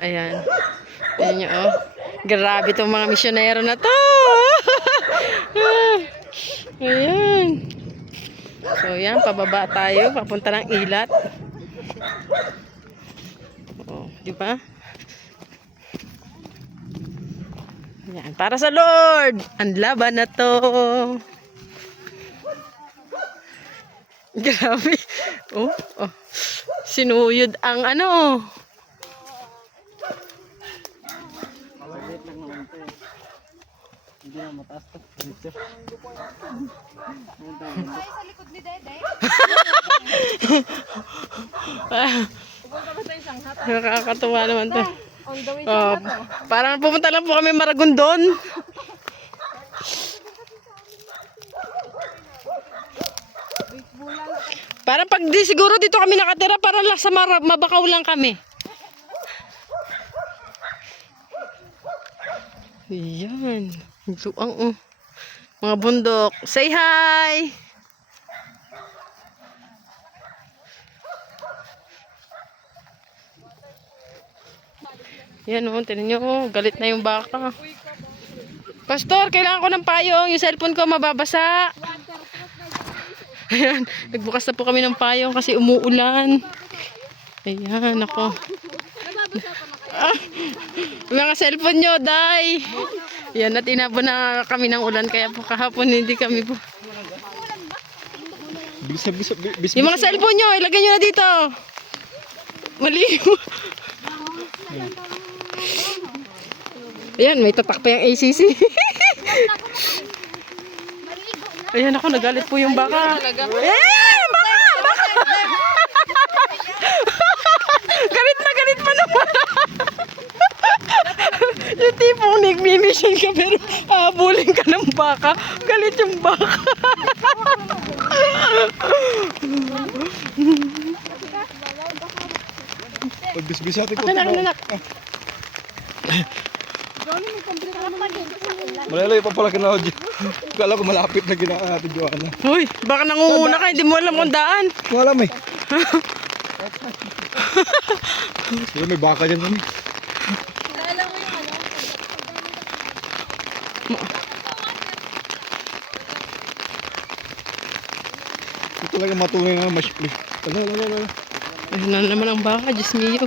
Ayan. Ayan nyo, oh. Grabe itong mga misyonero na to. Ayan. So, yan. Pababa tayo. Papunta ng ilat. Oh, di ba? Yan. Para sa Lord. Ang laban na to. Grabe. Oh, oh. Sinuyod ang ano. Hindi na mataas to. Sa likod ni Dede. Nakakatuwa naman to. On the way Oh, parang pupunta lang po kami Maragondon. Parang pag di siguro dito kami nakatira, parang lang sa Mabakaw lang kami. Ayan. Luang oh. Mga bundok. Say hi! Yan oh, tinan nyo oh, galit na yung baka. Pastor, kailangan ko ng payong. Yung cellphone ko mababasa. Ayan, nagbukas na po kami ng payong kasi umuulan. Ayan, ako. Ah, mga cellphone nyo, day. Yan, at inabon na kami ng ulan. Kaya po kahapon hindi kami po. Yung mga cellphone nyo, ilagay nyo na dito. Maligo. Ayan, may tatak pa yung ACC. Ayan ako, nagalit po yung baka. Baka! Galit pa naman. Yung tipong nagmimission ka pero habulin ka ng baka. Galit yung baka. Pagbisbisati ko. Anak. Malalayo pa pala kina Oji. Kala ko malapit na gina natin Joanna. Uy, baka nangunguna ka, hindi mo alam kung daan. Wala may. May baka dyan kami. Ito talaga matunay na masikli. Wala. Ayun na naman ang baka, Diyos mio.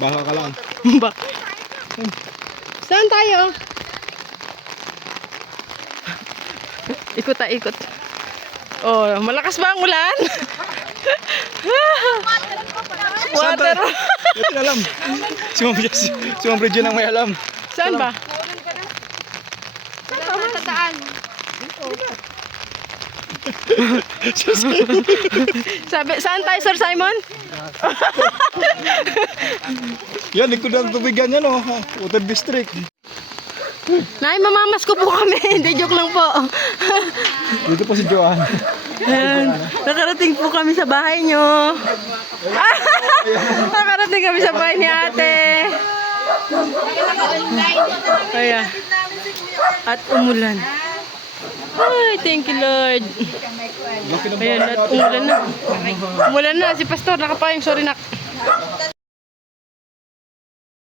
Baka ka lang. Baka. Saan tayo? Ikot. Oh, malakas ba ang ulan? Water. Ito alam. Si Ma'am Bridget ang may alam. Saan ba? Tataan. Sabi, saan tayo, Sir Simon? Yan, likod ang tubigan yan oh. Water District. Nay, mamamas ko po kami. Hindi, joke lang po. Dito po si Joanna. Ayan, nakarating po kami sa bahay nyo. Nakarating kami sa bahay ni ate. Ayan. At umulan. Ay, thank you Lord. Ayan, at umulan na. Umulan na. Si Pastor, nakapayong. Sorry nak.